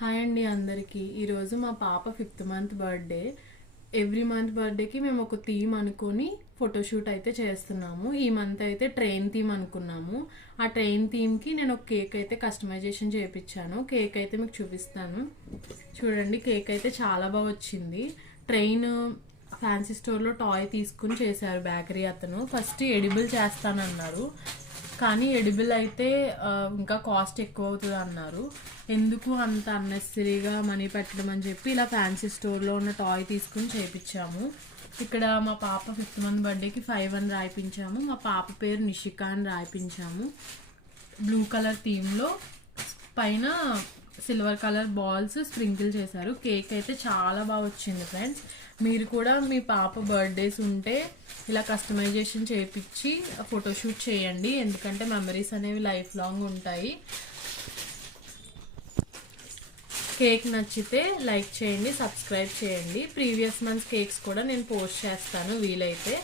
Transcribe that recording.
Hi అండి అందరికీ. ఈరోజు మా పాప 5th month birthday. Every month బర్త్డేకి మేము ఒక థీమ్ అనుకుని ఫోటోషూట్ అయితే చేస్తున్నాము. ఈ మంత్ అయితే ట్రైన్ థీమ్ అనుకున్నాము. ఆ ట్రైన్ థీమ్కి నేను ఒక కేక్ అయితే కస్టమైజేషన్ చేయించాను. కేక్ అయితే మీకు చూపిస్తాను. చూడండి, కేక్ అయితే చాలా బాగా వచ్చింది. ట్రైన్ ఫ్యాన్సీ స్టోర్లో టాయ్ తీసుకుని చేశారు బేకరీ అతను. ఫస్ట్ ఎడిబుల్ చేస్తానన్నారు, కానీ ఎడిబుల్ అయితే ఇంకా కాస్ట్ ఎక్కువ అవుతుంది అన్నారు. ఎందుకు అంత అన్నెసరీగా మనీ పెట్టడం అని చెప్పి ఇలా ఫ్యాన్సీ స్టోర్లో ఉన్న టాయ్ తీసుకుని చేయించాము. ఇక్కడ మా పాప 5th మంత్ బర్త్డేకి 5 అని రాయిపించాము. మా పాప పేరు నిషిక అని రాయిపించాము. బ్లూ కలర్ థీమ్లో పైన సిల్వర్ కలర్ బాల్స్ స్ప్రింకిల్ చేశారు. కేక్ అయితే చాలా బాగా వచ్చింది ఫ్రెండ్స్. మీరు కూడా మీ పాప బర్త్డేస్ ఉంటే ఇలా కస్టమైజేషన్ చేయించి ఫోటోషూట్ చేయండి, ఎందుకంటే మెమరీస్ అనేవి లైఫ్ లాంగ్ ఉంటాయి. కేక్ నచ్చితే లైక్ చేయండి, సబ్స్క్రైబ్ చేయండి. ప్రీవియస్ మంత్స్ కేక్స్ కూడా నేను పోస్ట్ చేస్తాను వీలైతే.